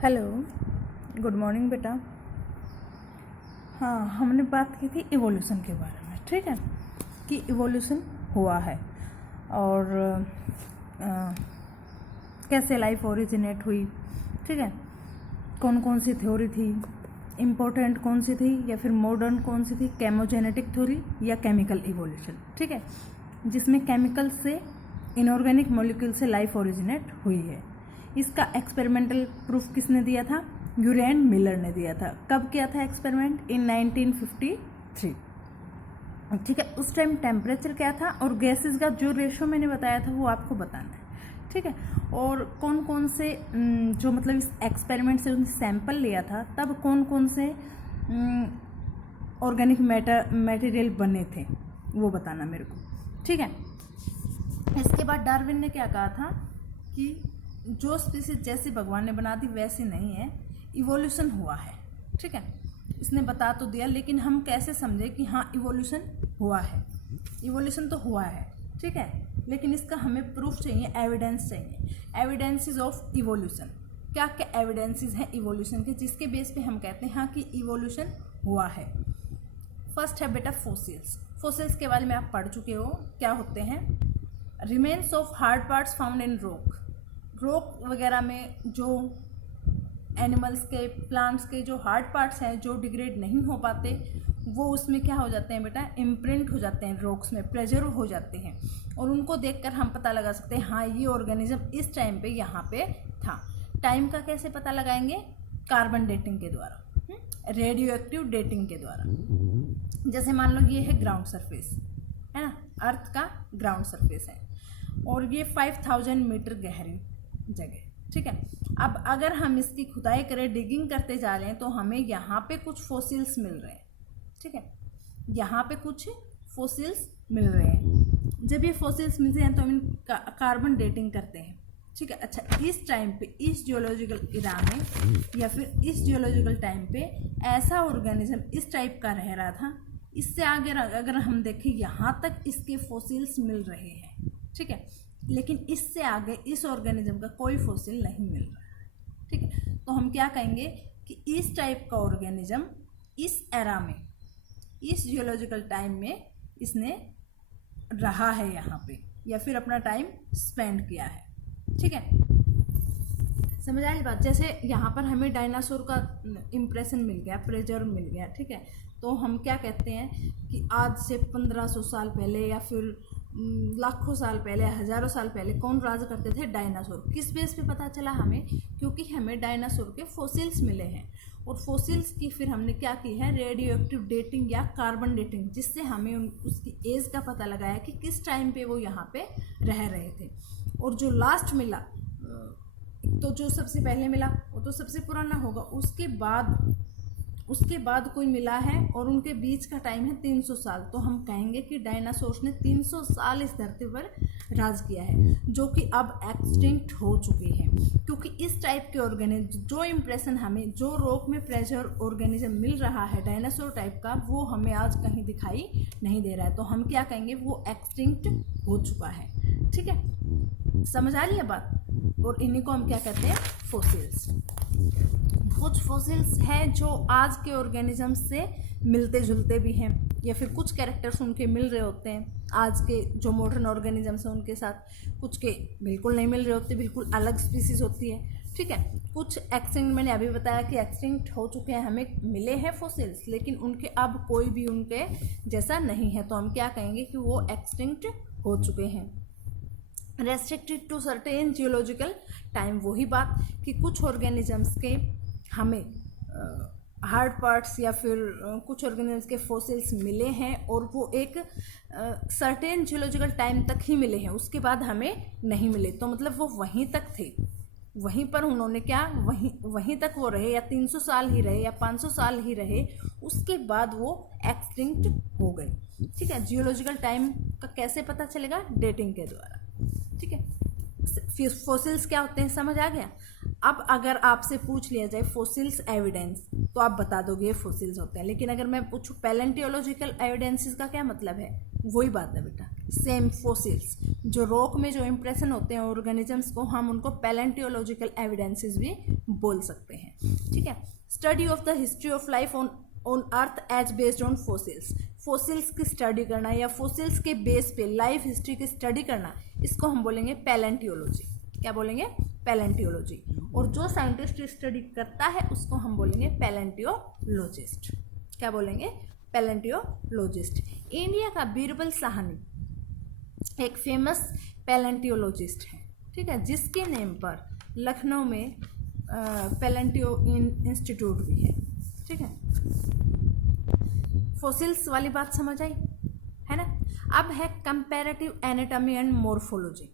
Hello, good morning बेटा। हाँ, हमने बात की थी इवोल्यूशन के बारे में, ठीक है, कि इवोल्यूशन हुआ है और कैसे लाइफ ओरिजिनेट हुई, ठीक है, कौन कौन सी थ्योरी थी, इम्पोर्टेंट कौन सी थी या फिर मॉडर्न कौन सी थी, केमोजेनेटिक थ्योरी या केमिकल इवोल्यूशन, ठीक है, जिसमें केमिकल से इनऑर्गेनिक मॉलिक्यूल से लाइफ ओरिजिनेट हुई है। इसका एक्सपेरिमेंटल प्रूफ किसने दिया था? यूरे एंड मिलर ने दिया था। कब किया था एक्सपेरिमेंट? इन 1953, ठीक है। उस टाइम टेम्परेचर क्या था और गैसेस का जो रेशो मैंने बताया था वो आपको बताना है, ठीक है। और कौन कौन से जो मतलब इस एक्सपेरिमेंट से उन्होंने सैंपल लिया था तब कौन कौन से ऑर्गेनिक मटेरियल बने थे वो बताना मेरे को, ठीक है। इसके बाद डार्विन ने क्या कहा था कि जो स्पीसीज जैसे भगवान ने बना दी वैसी नहीं है, इवोल्यूशन हुआ है, ठीक है। इसने बता तो दिया, लेकिन हम कैसे समझे कि हाँ इवोल्यूशन हुआ है? इवोल्यूशन तो हुआ है, ठीक है, लेकिन इसका हमें प्रूफ चाहिए, एविडेंस चाहिए, एविडेंसेस ऑफ इवोल्यूशन। क्या क्या एविडेंसेस हैं इवोल्यूशन के जिसके बेस पे हम कहते हैं हाँ कि इवोल्यूशन हुआ है? फर्स्ट है बेटा फोसिल्स। फोसिल्स के बारे में आप पढ़ चुके हो, क्या होते हैं? Remains of hard parts found in rock वगैरह में जो एनिमल्स के, प्लांट्स के जो हार्ड पार्ट्स हैं जो डिग्रेड नहीं हो पाते, वो उसमें क्या हो जाते हैं बेटा? इम्प्रिंट हो जाते हैं, रॉक्स में प्रेजर हो जाते हैं, और उनको देखकर हम पता लगा सकते हैं हाँ ये ऑर्गेनिज्म इस टाइम पे यहाँ पे था। टाइम का कैसे पता लगाएंगे? कार्बन डेटिंग के द्वारा, रेडियो एक्टिव डेटिंग के द्वारा। जैसे मान लो ये है ग्राउंड सरफेस, है ना, अर्थ का ग्राउंड सरफेस है और ये 5000 मीटर गहरी जगह, ठीक है। अब अगर हम इसकी खुदाई करें, डिगिंग करते जा रहे हैं, तो हमें यहाँ पे कुछ फोसिल्स मिल रहे हैं, ठीक है, यहाँ पे कुछ फोसिल्स मिल रहे हैं। जब ये फोसिल्स मिलते हैं तो हम कार्बन डेटिंग करते हैं, ठीक है। अच्छा, इस टाइम पे, इस जियोलॉजिकल इरा में या फिर इस जियोलॉजिकल टाइम पे ऐसा ऑर्गेनिज्म इस टाइप का रह रहा था, इससे आगे अगर हम देखें यहाँ तक इसके फोसिल्स मिल रहे हैं, ठीक है, लेकिन इससे आगे इस ऑर्गेनिज्म का कोई फोसिल नहीं मिल रहा है, ठीक है। तो हम क्या कहेंगे कि इस टाइप का ऑर्गेनिज्म इस एरा में, इस जियोलॉजिकल टाइम में इसने रहा है यहाँ पे या फिर अपना टाइम स्पेंड किया है, ठीक है। समझ आई बात? जैसे यहाँ पर हमें डायनासोर का इम्प्रेशन मिल गया, प्रेजर मिल गया, ठीक है, तो हम क्या कहते हैं कि आज से 1500 साल पहले या फिर लाखों साल पहले, हजारों साल पहले कौन राज करते थे? डायनासोर। किस बेस पे पता चला हमें? क्योंकि हमें डायनासोर के फोसिल्स मिले हैं, और फोसिल्स की फिर हमने क्या की है? रेडियो एक्टिव डेटिंग या कार्बन डेटिंग, जिससे हमें उसकी एज का पता लगाया कि किस टाइम पे वो यहाँ पे रह रहे थे। और जो लास्ट मिला, तो जो सबसे पहले मिला वो तो सबसे पुराना होगा, उसके बाद कोई मिला है और उनके बीच का टाइम है 300 साल, तो हम कहेंगे कि डायनासोर्स ने 300 साल इस धरती पर राज किया है, जो कि अब एक्सटिंक्ट हो चुके हैं। क्योंकि इस टाइप के ऑर्गेनिज्म, जो इम्प्रेशन हमें, जो रॉक में प्रेशर ऑर्गेनिज्म मिल रहा है डायनासोर टाइप का, वो हमें आज कहीं दिखाई नहीं दे रहा है, तो हम क्या कहेंगे? वो एक्सटिंक्ट हो चुका है, ठीक है। समझ आ रही है बात? और इन्हीं को हम क्या कहते हैं? फोसिल्स। कुछ फोसिल्स हैं जो आज के ऑर्गेनिज्म से मिलते जुलते भी हैं, या फिर कुछ कैरेक्टर्स उनके मिल रहे होते हैं आज के जो मॉडर्न ऑर्गेनिजम्स हैं उनके साथ, कुछ के बिल्कुल नहीं मिल रहे होते, बिल्कुल अलग स्पीसीज होती है, ठीक है। कुछ एक्सटिंक्ट, मैंने अभी बताया कि एक्सटिंक्ट हो चुके हैं, हमें मिले हैं फोसिल्स, लेकिन उनके अब कोई भी उनके जैसा नहीं है, तो हम क्या कहेंगे कि वो एक्सटिंक्ट हो चुके हैं। Restricted to certain geological time, वही बात कि कुछ ऑर्गेनिजम्स के हमें हार्ड पार्ट्स या फिर कुछ ऑर्गेनिजम्स के फोसिल्स मिले हैं और वो एक सर्टेन जियोलॉजिकल टाइम तक ही मिले हैं, उसके बाद हमें नहीं मिले, तो मतलब वो वहीं तक थे, वहीं पर उन्होंने क्या, वहीं तक वो रहे, या 300 साल ही रहे या 500 साल ही रहे, उसके बाद वो एक्सटिंक्ट हो गए, ठीक है। जियोलॉजिकल टाइम का कैसे पता चलेगा? डेटिंग के द्वारा, ठीक है। फोसिल्स क्या होते हैं समझ आ गया? अब अगर आपसे पूछ लिया जाए फोसिल्स एविडेंस, तो आप बता दोगे फोसिल्स होते हैं, लेकिन अगर मैं पूछूं पैलेंटियोलॉजिकल एविडेंसेस का क्या मतलब है, वही बात है बेटा, सेम फोसिल्स, जो रॉक में जो इम्प्रेशन होते हैं ऑर्गेनिजम्स को, हम उनको पैलेंटियोलॉजिकल एविडेंसेस भी बोल सकते हैं। ठीक है, study of the history of life on earth as based on fossils, fossils की स्टडी करना या फोसिल्स के बेस पे लाइफ हिस्ट्री की स्टडी करना, इसको हम बोलेंगे पैलेंटियोलॉजी। क्या बोलेंगे? पैलेंटियोलॉजी। और जो साइंटिस्ट स्टडी करता है उसको हम बोलेंगे पैलेंटियोलॉजिस्ट। क्या बोलेंगे? पैलेंटियोलॉजिस्ट। इंडिया का बीरबल साहनी एक फेमस पैलेंटियोलॉजिस्ट है, ठीक है, जिसके नेम पर लखनऊ में पैलेंटियो इंस्टीट्यूट भी है। ठीक है, फोसिल्स वाली बात समझ आई है ना। अब है कंपैरेटिव एनाटॉमी एंड मॉर्फोलॉजी।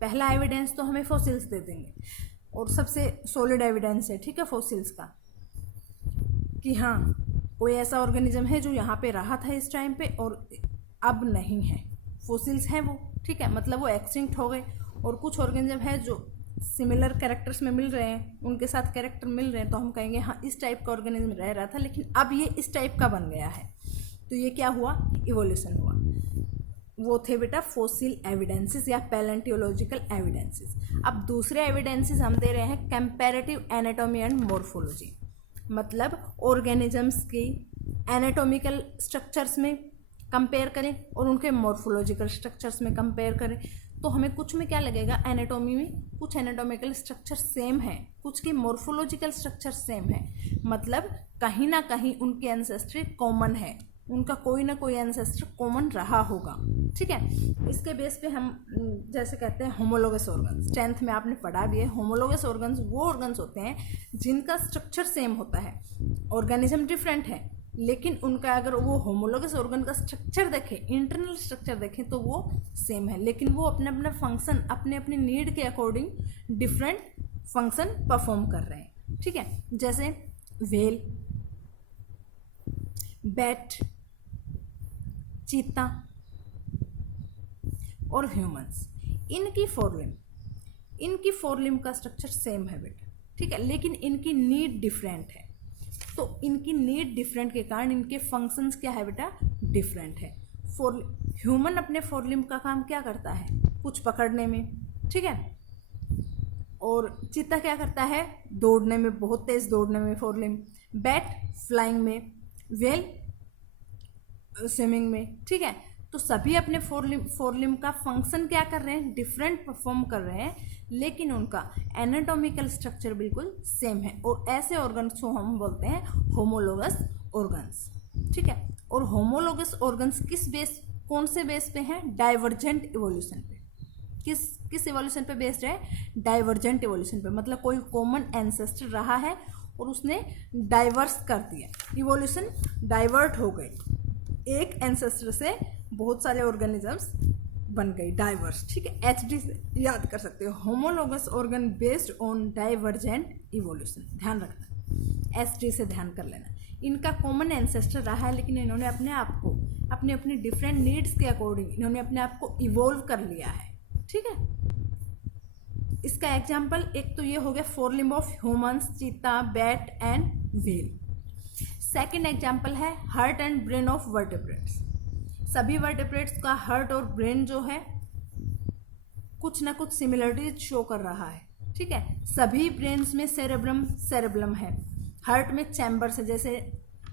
पहला एविडेंस तो हमें फोसिल्स दे देंगे और सबसे सॉलिड एविडेंस है, ठीक है, फोसिल्स का, कि हाँ कोई ऐसा ऑर्गेनिज्म है जो यहाँ पे रहा था इस टाइम पे और अब नहीं है, फोसिल्स हैं वो। ठीक है, मतलब वो एक्सटिंक्ट हो गए। और कुछ ऑर्गेनिज्म है जो सिमिलर कैरेक्टर्स में मिल रहे हैं, उनके साथ कैरेक्टर मिल रहे हैं, तो हम कहेंगे हाँ इस टाइप का ऑर्गेनिज्म रह रहा था लेकिन अब ये इस टाइप का बन गया है। तो ये क्या हुआ? इवोल्यूशन हुआ। वो थे बेटा फोसिल एविडेंसेस या पैलेंटियोलॉजिकल एविडेंसेस। अब दूसरे एविडेंसेस हम दे रहे हैं कंपैरेटिव एनाटॉमी एंड मॉर्फोलॉजी, मतलब ऑर्गेनिजम्स की एनाटॉमिकल स्ट्रक्चर्स में कंपेयर करें और उनके मॉर्फोलॉजिकल स्ट्रक्चर्स में कंपेयर करें। तो हमें कुछ में क्या लगेगा, एनाटॉमी में कुछ एनाटॉमिकल स्ट्रक्चर सेम है, कुछ की मॉर्फोलॉजिकल स्ट्रक्चर सेम है, मतलब कहीं ना कहीं उनके एंसेस्ट्री कॉमन है, उनका कोई ना कोई एंसेस्टर कॉमन रहा होगा। ठीक है, इसके बेस पे हम जैसे कहते हैं होमोलोगस ऑर्गन्स, 10th में आपने पढ़ा भी है। होमोलोगस ऑर्गन्स वो ऑर्गन्स होते हैं जिनका स्ट्रक्चर सेम होता है, ऑर्गेनिज्म डिफरेंट है, लेकिन उनका अगर वो होमोलोगस ऑर्गन का स्ट्रक्चर देखें, इंटरनल स्ट्रक्चर देखें, तो वो सेम है, लेकिन वो अपने अपने फंक्शन, अपने अपने नीड के अकॉर्डिंग डिफरेंट फंक्शन परफॉर्म कर रहे हैं। ठीक है, जैसे व्हेल, बैट, चीता और ह्यूमंस, इनकी फोरलिम का स्ट्रक्चर सेम है बेटा। ठीक है, लेकिन इनकी नीड डिफरेंट है। तो इनकी नीड डिफरेंट के कारण इनके फंक्शंस क्या है बेटा, डिफरेंट है। ह्यूमन अपने फोरलिम का काम क्या करता है, कुछ पकड़ने में, ठीक है, और चीता क्या करता है, दौड़ने में, बहुत तेज दौड़ने में फोरलिम, बैट फ्लाइंग में, व्हेल स्विमिंग में। ठीक है, तो सभी अपने फोरलिम का फंक्शन क्या कर रहे हैं, डिफरेंट परफॉर्म कर रहे हैं, लेकिन उनका एनाटॉमिकल स्ट्रक्चर बिल्कुल सेम है। और ऐसे ऑर्गन्स को हम बोलते हैं होमोलोगस ऑर्गन्स। ठीक है, और होमोलोगस ऑर्गन्स कौन से बेस पे हैं, डाइवर्जेंट इवोल्यूशन पे। किस इवोल्यूशन पे बेस्ड है, डाइवर्जेंट इवोल्यूशन पे, मतलब कोई कॉमन एंसेस्टर रहा है और उसने डाइवर्स कर दिया, इवोल्यूशन डाइवर्ट हो गई, एक एंसेस्टर से बहुत सारे ऑर्गेनिजम्स बन गई, डाइवर्स। ठीक है, HD से याद कर सकते हो, homologous organ based on divergent evolution, ध्यान रखना, SD से ध्यान कर लेना। इनका कॉमन एंसेस्टर रहा है, लेकिन इन्होंने अपने आप को अपने अपने डिफरेंट नीड्स के अकॉर्डिंग इन्होंने अपने आप को इवोल्व कर लिया है। ठीक है, इसका एग्जाम्पल एक तो ये हो गया forelimb of humans, cheetah, bat and whale. Second example है heart and brain of vertebrates. सभी वर्टेब्रेट्स का हार्ट और ब्रेन जो है कुछ ना कुछ सिमिलरिटीज शो कर रहा है। ठीक है, सभी ब्रेन्स में सेरेब्रम है, हार्ट में चैम्बर्स है, जैसे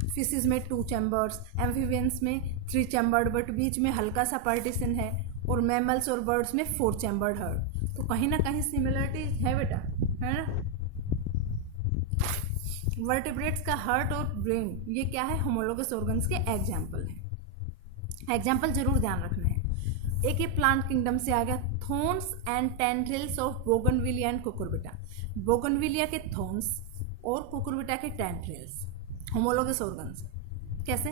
फिशेस में 2 चैम्बर्स, एम्फीबियंस में 3 चैम्बर्ड, बट बीच में हल्का सा पार्टीशन है, और मैमल्स और बर्ड्स में 4 चैम्बर्ड हार्ट। तो कहीं ना कहीं सिमिलरिटीज है बेटा, है ना। वर्टेब्रेट्स का हार्ट और ब्रेन ये क्या है, होमोलोगस ऑर्गन्स के एग्जाम्पल है। एग्जाम्पल जरूर ध्यान रखना है। एक ये प्लांट किंगडम से आ गया, thorns and tendrils of bougainvillea and Cucurbita. Bougainvillea के थॉर्न्स और कुकुरबिटा के टेंड्रिल्स होमोलोगस ऑर्गन्स। कैसे,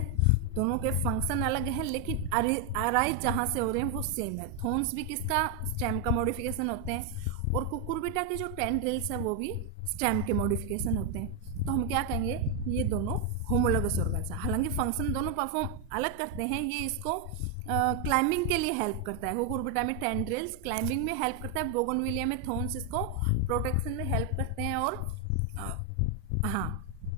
दोनों के फंक्शन अलग है, लेकिन अराइज जहाँ से हो रहे हैं वो सेम है। थॉर्न्स भी किसका, स्टेम का मॉडिफिकेशन होते हैं, और कुकुरबिटा के जो टेंड्रिल्स है वो भी स्टेम के मॉडिफिकेशन होते हैं। तो हम क्या कहेंगे, ये दोनों होमोलोगस ऑर्गन्स है। हालांकि फंक्शन दोनों परफॉर्म अलग करते हैं। ये इसको क्लाइंबिंग के लिए हेल्प करता है, कुकुरबिटा में टेंड्रिल्स क्लाइंबिंग में हेल्प करता है, बोगनविलिया में थॉर्न्स इसको प्रोटेक्शन में हेल्प करते हैं। और हाँ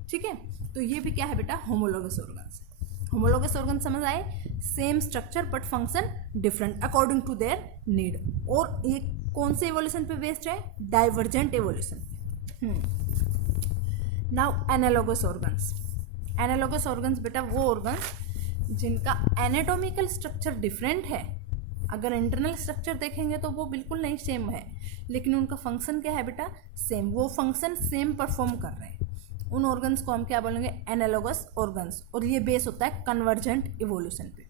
ठीक है, तो ये भी क्या है बेटा, होमोलोगस ऑर्गन्स। होमोलोगस ऑर्गन समझ आए, same structure but function different according to their need. और ये कौन से एवोल्यूशन पे बेस्ड है? डाइवर्जेंट एवोल्यूशन पे। Now analogous organs. Analogous organs बेटा वो ऑर्गन्स जिनका एनाटॉमिकल स्ट्रक्चर डिफरेंट है। अगर इंटरनल स्ट्रक्चर देखेंगे तो वो बिल्कुल नहीं सेम है, लेकिन उनका फंक्शन क्या है बेटा? सेम। वो फंक्शन सेम परफॉर्म कर रहे हैं। उन ऑर्गन्स को हम क्या बोलेंगे? Analogous organs. और ये बेस होता है कन्वर्जेंट इवोल्यूशन पे।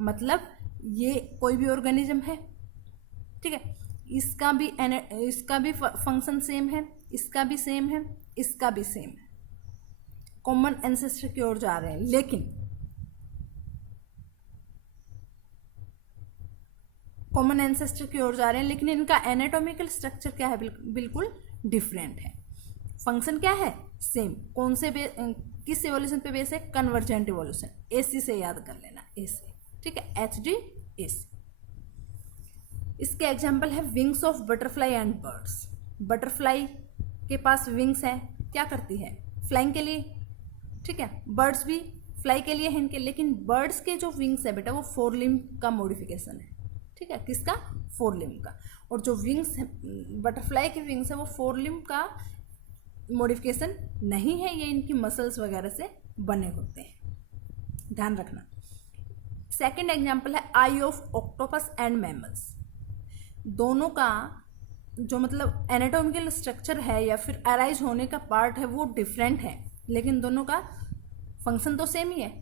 मतलब ये कोई भी ऑर्गेनिज्म है, ठीक है, इसका भी फंक्शन सेम है, इसका भी सेम है, इसका भी सेम है, कॉमन एंसेस्टर की ओर जा रहे हैं, लेकिन कॉमन एंसेस्टर की ओर जा रहे हैं, लेकिन इनका एनाटॉमिकल स्ट्रक्चर क्या है? बिल्कुल डिफरेंट है। फंक्शन क्या है? सेम। कौन से किस इवोल्यूशन पे बेस है? Convergent evolution. एसी से याद कर लेना, एसी, ठीक है, एचडी एसी। इसके एग्जाम्पल है wings of butterfly and birds. Butterfly के पास विंग्स है, क्या करती है? फ्लाइंग के लिए, ठीक है। बर्ड्स भी फ्लाई के लिए है इनके, लेकिन बर्ड्स के जो विंग्स है बेटा वो 4 लिम्ब का मॉडिफिकेशन है, ठीक है। किसका? 4 लिम्ब का। और जो विंग्स है बटरफ्लाई के विंग्स है वो 4 लिम्ब का मॉडिफिकेशन नहीं है, ये इनकी मसल्स वगैरह से बने होते हैं, ध्यान रखना। सेकंड एग्जांपल है आई ऑफ ऑक्टोपस एंड मैमल्स। दोनों का जो मतलब एनाटॉमिकल स्ट्रक्चर है या फिर अराइज होने का पार्ट है वो डिफरेंट है, लेकिन दोनों का फंक्शन तो सेम ही है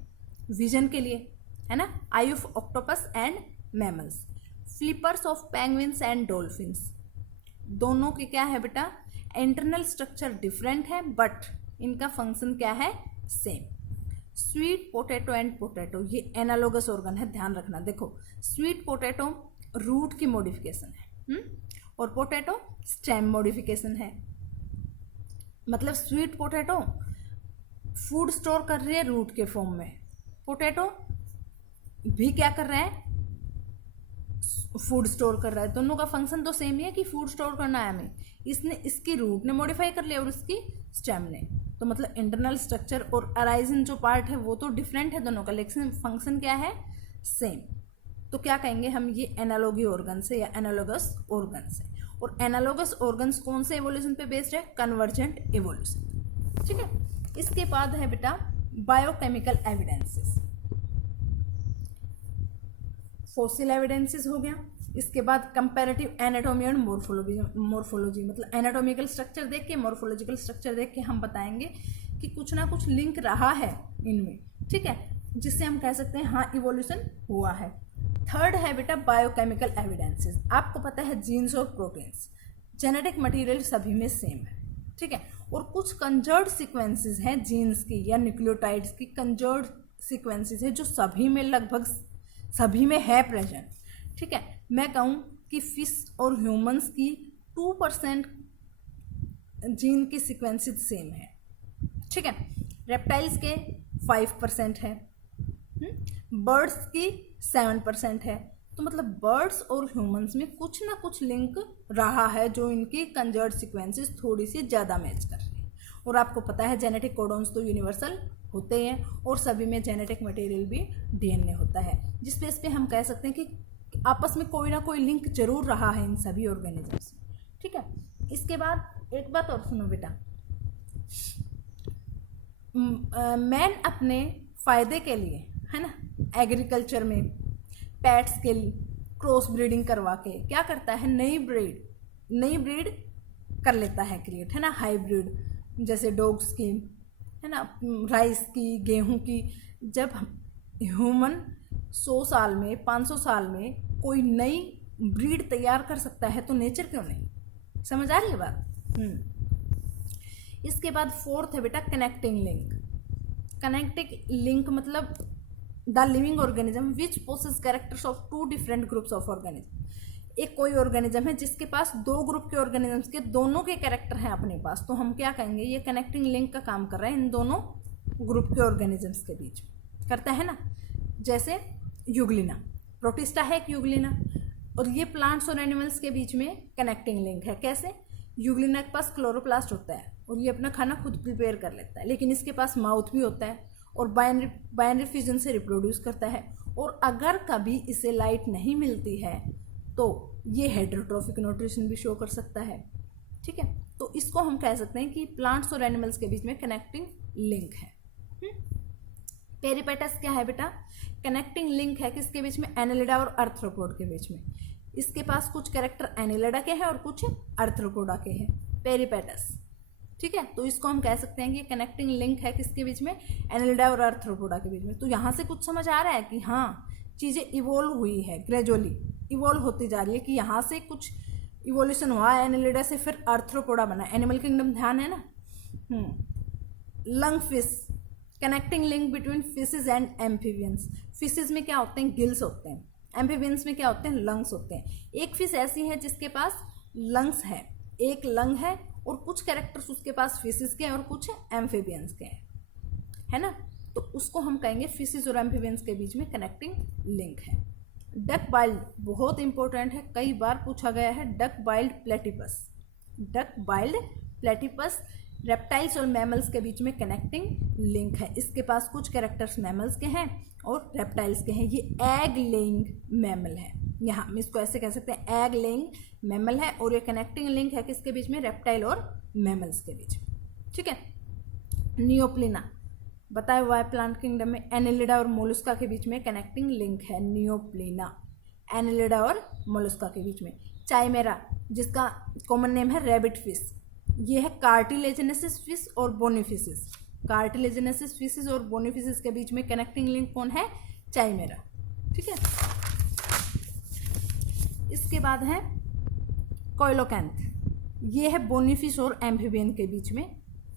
विजन के लिए, है ना। Eye of octopus and mammals. Flippers of penguins and dolphins. दोनों के क्या है बेटा? इंटरनल स्ट्रक्चर डिफरेंट है बट इनका फंक्शन क्या है? Same. Sweet potato and potato, ये एनालॉगस ऑर्गन है, ध्यान रखना। देखो, स्वीट पोटैटो रूट की मॉडिफिकेशन है, और पोटैटो स्टेम मॉडिफिकेशन है। मतलब स्वीट पोटैटो फूड स्टोर कर रही है रूट के फॉर्म में, पोटैटो भी क्या कर रहा है? फूड स्टोर कर रहा है। दोनों का फंक्शन तो सेम ही है कि फूड स्टोर करना है हमें। इसने इसकी रूट ने मॉडिफाई कर लिया और इसकी स्टेम ने, तो मतलब इंटरनल स्ट्रक्चर और अराइजिंग जो पार्ट है वो तो डिफरेंट है दोनों का, लेकिन फंक्शन क्या है? सेम। तो क्या कहेंगे हम? ये एनालॉगी ऑर्गन से या एनालॉगस ऑर्गन से। और एनालॉगस ऑर्गन्स कौन से एवोल्यूशन पे बेस्ड है? कन्वर्जेंट एवोल्यूशन, ठीक है। इसके बाद है बेटा बायोकेमिकल एविडेंसेस। फॉसिल एविडेंसेस हो गया। इसके बाद कंपैरेटिव एनाटॉमी एंड मोर्फोलॉजी, मतलब एनाटॉमिकल स्ट्रक्चर देख के, मोर्फोलॉजिकल स्ट्रक्चर देख के हम बताएंगे कि कुछ ना कुछ लिंक रहा है इनमें, ठीक है, जिससे हम कह सकते हैं हाँ इवोल्यूशन हुआ है। थर्ड है बेटा बायोकेमिकल एविडेंसेस। आपको पता है जीन्स और प्रोटीन्स, जेनेटिक मटेरियल सभी में सेम है, ठीक है। और कुछ कंजर्ड सीक्वेंसेस हैं जीन्स की या न्यूक्लियोटाइड्स की, कंजर्ड सीक्वेंसेस है जो सभी में लगभग सभी में है प्रेजेंट, ठीक है। मैं कहूँ कि फिश और ह्यूमंस की 2% जीन की सीक्वेंसेस सेम है, ठीक है। रेप्टाइल्स के 5% है, बर्ड्स की 7% है। तो मतलब बर्ड्स और ह्यूमंस में कुछ ना कुछ लिंक रहा है जो इनकी कंजर्ड सीक्वेंसेस थोड़ी सी ज़्यादा मैच कर रही है। और आपको पता है जेनेटिक कोडोन्स तो यूनिवर्सल होते हैं और सभी में जेनेटिक मटेरियल भी डीएनए होता है, जिस बेस पे हम कह सकते हैं कि आपस में कोई ना कोई लिंक जरूर रहा है इन सभी ऑर्गेनिजम्स में, ठीक है। इसके बाद एक बात और सुनो बेटा, मैन अपने फायदे के लिए, है ना, एग्रीकल्चर में पेट्स के क्रॉस ब्रीडिंग करवा के क्या करता है? नई ब्रीड कर लेता है क्रिएट, है ना, हाइब्रिड, जैसे डॉग्स की, है ना, राइस की, गेहूं की। जब ह्यूमन 100 साल में 500 साल में कोई नई ब्रीड तैयार कर सकता है तो नेचर क्यों नहीं? समझ आ रही है बात? इसके बाद फोर्थ है बेटा कनेक्टिंग लिंक। कनेक्टिंग लिंक मतलब the living organism which possess characters of 2 different groups of organism. एक कोई ऑर्गेनिज्म है जिसके पास 2 ग्रुप के ऑर्गेनिजम्स के दोनों के कैरेक्टर हैं अपने पास, तो हम क्या कहेंगे? ये कनेक्टिंग लिंक का काम कर रहा है इन दोनों ग्रुप के ऑर्गेनिजम्स के बीच में, करता है ना। जैसे यूग्लिना, प्रोटिस्टा है एक यूग्लिना, और ये प्लांट्स और एनिमल्स के बीच में कनेक्टिंग लिंक है। कैसे? यूग्लिना के पास क्लोरोप्लास्ट होता है और ये अपना खाना खुद प्रिपेयर कर लेता है, लेकिन इसके पास माउथ भी होता है और बाइनरी फ्यूजन से रिप्रोड्यूस करता है। और अगर कभी इसे लाइट नहीं मिलती है तो ये हेटेरोट्रॉफिक न्यूट्रिशन भी शो कर सकता है। ठीक है, तो इसको हम कह सकते हैं कि प्लांट्स और एनिमल्स के बीच में कनेक्टिंग लिंक है। पेरिपेटस क्या है बेटा? कनेक्टिंग लिंक है किसके बीच में? एनेलिडा और आर्थ्रोपोड के बीच में। इसके पास कुछ कैरेक्टर एनेलिडा के हैं और कुछ आर्थ्रोपोडा के हैं, पेरिपेटस। ठीक है, तो इसको हम कह सकते हैं कि कनेक्टिंग लिंक है किसके बीच में? एनेलिडा और आर्थ्रोपोडा के बीच में। तो यहाँ से कुछ समझ आ रहा है कि हाँ, चीज़ें इवोल्व हुई है, ग्रेजुअली इवोल्व होती जा रही है, कि यहाँ से कुछ इवोल्यूशन हुआ है एनेलिडा से, फिर आर्थ्रोपोडा बना। एनिमल किंगडम ध्यान है ना। Lung fish, connecting link between fishes and amphibians. Fishes में क्या होते हैं? गिल्स होते हैं। एम्फीबियंस में क्या होते हैं? लंग्स होते हैं। एक फिश ऐसी है जिसके पास लंग्स है, एक लंग है, और कुछ कैरेक्टर्स उसके पास फिशेज के हैं और कुछ एम्फीबियंस के हैं, है ना। तो उसको हम कहेंगे फिशेज और एम्फीबियंस के बीच में कनेक्टिंग लिंक है। डक बाइल्ड बहुत इंपॉर्टेंट है, कई बार पूछा गया है। Duck billed platypus, duck billed platypus reptiles और मैमल्स के बीच में कनेक्टिंग लिंक है। इसके पास कुछ कैरेक्टर्स मैमल्स के हैं और रेप्टाइल्स के हैं। ये एग लेइंग मैमल है, यहाँ हम इसको ऐसे कह सकते हैं, एग लेइंग मैमल है। और ये कनेक्टिंग लिंक है किसके बीच में? रेप्टाइल और मैमल्स के बीच में। ठीक है, नियोप्लिना बताया हुआ है प्लांट किंगडम में। एनेलिडा और मोलस्का के बीच में कनेक्टिंग लिंक है, नियोप्लिना, एनेलिडा और मोलस्का के बीच में। चाइमेरा, जिसका कॉमन नेम है रैबिट फिश, ये है कार्टिलेजिनेसिस फिश और बोनीफिशिस। कार्टिलेजिनेसिस फिशेस और बोनीफिशिस के बीच में कनेक्टिंग लिंक कौन है? चाइमेरा। ठीक है, इसके बाद है कोइलोकैंथ, ये है बोनीफिश और एम्फीबियन के बीच में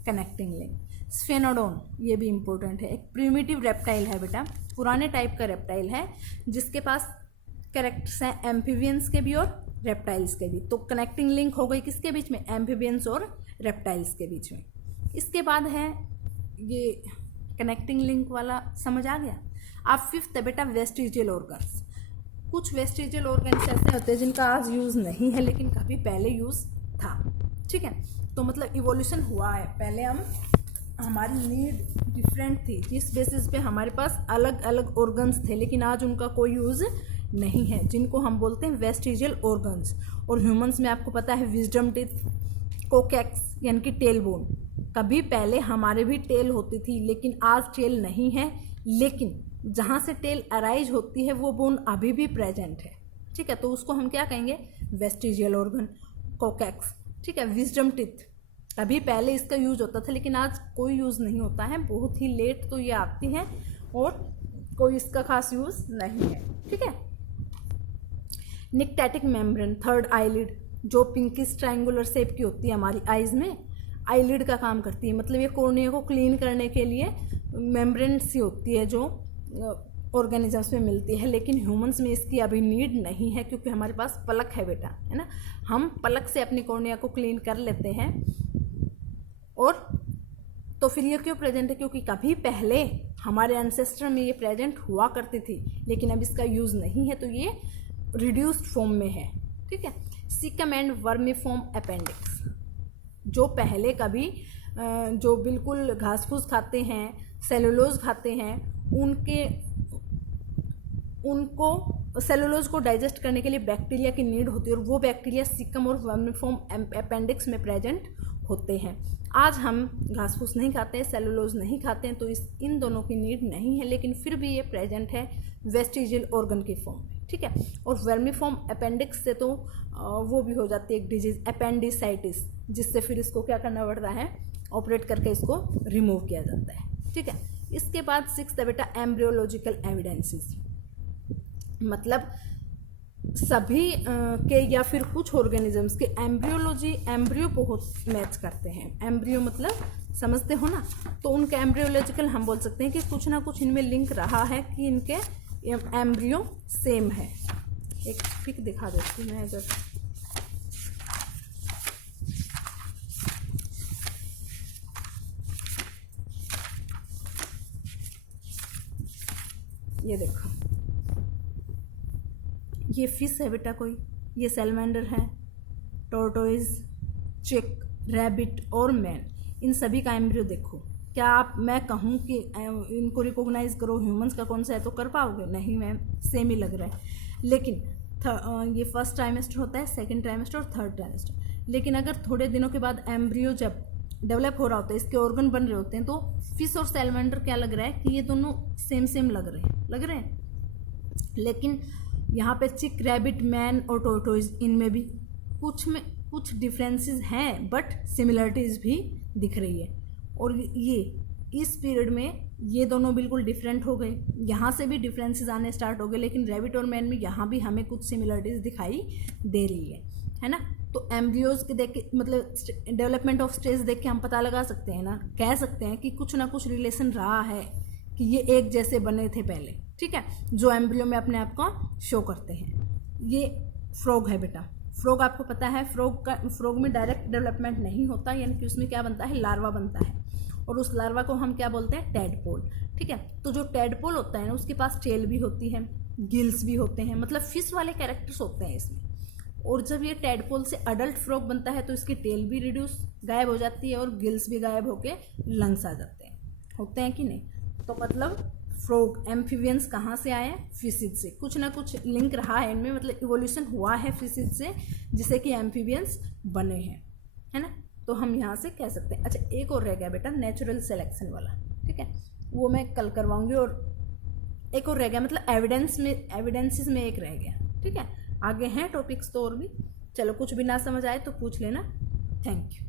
कनेक्टिंग लिंक। स्फेनोडोन, ये भी इंपॉर्टेंट है, एक प्रिमिटिव रेप्टाइल है बेटा, पुराने टाइप का रेप्टाइल है, जिसके पास कैरेक्टर्स हैं एम्फीबियंस के भी और रेप्टाइल्स के भी। तो कनेक्टिंग लिंक हो गई किसके बीच में? एम्फीबियंस और रेप्टाइल्स के बीच में। इसके बाद है ये कनेक्टिंग लिंक वाला, समझ आ गया। अब फिफ्थ है बेटा वेस्टिजियल ऑर्गन्स। कुछ वेस्टिजियल ऑर्गन्स ऐसे होते हैं जिनका आज यूज़ नहीं है लेकिन काफ़ी पहले यूज़ था। ठीक है, तो मतलब इवोल्यूशन हुआ है। पहले हमारी नीड डिफरेंट थी, जिस बेसिस पे हमारे पास अलग अलग ऑर्गन्स थे, लेकिन आज उनका कोई यूज़ नहीं है, जिनको हम बोलते हैं वेस्टिजियल ऑर्गन्स। और ह्यूमंस में आपको पता है विजडम टीथ, कोकैक्स यानी कि टेल बोन। कभी पहले हमारे भी टेल होती थी लेकिन आज टेल नहीं है, लेकिन जहाँ से टेल अराइज होती है वो बोन अभी भी प्रेजेंट है। ठीक है, तो उसको हम क्या कहेंगे? Vestigial organ, coccyx. ठीक है, विजडम टीथ, अभी पहले इसका यूज होता था लेकिन आज कोई यूज़ नहीं होता है, बहुत ही लेट तो ये आती है और कोई इसका खास यूज़ नहीं है। ठीक है, निक्टेटिक मेम्ब्रेन, थर्ड आईलिड, जो पिंकिश ट्रायंगुलर शेप की होती है हमारी आईज में, आईलिड का काम करती है। मतलब ये कॉर्निया को क्लीन करने के लिए मेम्ब्रेन सी होती है जो ऑर्गेनिजम्स में मिलती है, लेकिन ह्यूमंस में इसकी अभी नीड नहीं है क्योंकि हमारे पास पलक है बेटा, है ना। हम पलक से अपनी कॉर्निया को क्लीन कर लेते हैं। और तो फिर ये क्यों प्रेजेंट है? क्योंकि कभी पहले हमारे एंसेस्टर में ये प्रेजेंट हुआ करती थी लेकिन अब इसका यूज़ नहीं है, तो ये रिड्यूस्ड फॉर्म में है। ठीक है, सीकम एंड वर्मीफॉर्म अपेंडिक्स, जो पहले कभी जो बिल्कुल घास फूस खाते हैं, सेलुलोज खाते हैं, उनको सेलुलोज को डाइजेस्ट करने के लिए बैक्टीरिया की नीड होती है और वो बैक्टीरिया सीकम और वर्मीफॉर्म अपेंडिक्स में प्रेजेंट होते हैं। आज हम घास फूस नहीं खाते, सेलुलोज नहीं खाते हैं, तो इन दोनों की नीड नहीं है, लेकिन फिर भी ये प्रेजेंट है वेस्टिजियल ऑर्गन की फॉर्म में। ठीक है, और वर्मीफॉर्म अपेंडिक्स से तो वो भी हो जाती है एक डिजीज अपेंडिसाइटिस, जिससे फिर इसको क्या करना पड़ता है? ऑपरेट करके इसको रिमूव किया जाता है। ठीक है, इसके बाद सिक्स्थ है बेटा एम्ब्रियोलॉजिकल एविडेंसेस, मतलब सभी के या फिर कुछ ऑर्गेनिजम्स के एम्ब्रियो बहुत मैच करते हैं। एम्ब्रियो मतलब समझते हो ना, तो उनके एम्ब्रियोलॉजिकल हम बोल सकते हैं कि कुछ ना कुछ इनमें लिंक रहा है कि इनके एम्ब्रियो सेम है। एक पिक दिखा देती हूँ मैं अगर, ये देखो, ये फिश है बेटा कोई, ये सैलमेंडर है, टोर्टोइज, चिक, रैबिट और मैन, इन सभी का एम्ब्रियो देखो क्या आप मैं कहूँ कि इनको रिकॉग्नाइज करो, ह्यूमंस का कौन सा है, तो कर पाओगे? नहीं मैम, सेम ही लग रहा है। लेकिन ये फर्स्ट ट्राइमेस्टर होता है, सेकंड ट्राइमेस्टर और थर्ड ट्राइमेस्टर। लेकिन अगर थोड़े दिनों के बाद एम्ब्रियो जब डेवलप हो रहा होता है, इसके ऑर्गन बन रहे होते हैं, तो फिश और सैलमेंडर क्या लग रहा है कि ये दोनों सेम लग रहे हैं। लेकिन यहाँ पे चिक, रैबिट, मैन और टोर्टोइज, इनमें भी कुछ डिफरेंसेस हैं, बट सिमिलरिटीज़ भी दिख रही है। और ये इस पीरियड में ये दोनों बिल्कुल डिफरेंट हो गए, यहाँ से भी डिफरेंसेस आने स्टार्ट हो गए, लेकिन रैबिट और मैन में यहाँ भी हमें कुछ सिमिलरिटीज़ दिखाई दे रही है ना। तो एम्ब्रियोज के देख के, मतलब डेवलपमेंट ऑफ स्टेज देख के हम पता लगा सकते हैं ना, कह सकते हैं कि कुछ ना कुछ रिलेशन रहा है, कि ये एक जैसे बने थे पहले, ठीक है, जो एम्ब्रियो में अपने आप को शो करते हैं। ये फ्रॉग है बेटा। फ्रॉग आपको पता है, फ्रॉग में डायरेक्ट डेवलपमेंट नहीं होता, यानी कि उसमें क्या बनता है, लार्वा बनता है, और उस लार्वा को हम क्या बोलते हैं, टैडपोल, ठीक है। तो जो टैडपोल होता है ना, उसके पास टेल भी होती है, गिल्स भी होते हैं, मतलब फिश वाले कैरेक्टर्स होते हैं इसमें। और जब ये टैडपोल से अडल्ट फ्रॉग बनता है तो इसकी टेल भी रिड्यूस गायब हो जाती है और गिल्स भी गायब होके लंग्स आ जाते हैं, होते हैं कि नहीं। तो मतलब फ्रॉग एम्फीबियंस कहाँ से आए हैं, फिशिज से। कुछ ना कुछ लिंक रहा है इनमें, मतलब इवोल्यूशन हुआ है फिशिज से, जिससे कि एम्फीबियंस बने हैं, है ना। तो हम यहाँ से कह सकते हैं। अच्छा, एक और रह गया बेटा, नेचुरल सिलेक्शन वाला, ठीक है, वो मैं कल करवाऊंगी। और एक और रह गया, मतलब एविडेंसेस में एक रह गया, ठीक है। आगे हैं टॉपिक्स तो और भी, चलो कुछ भी ना समझ आए तो पूछ लेना। Thank you.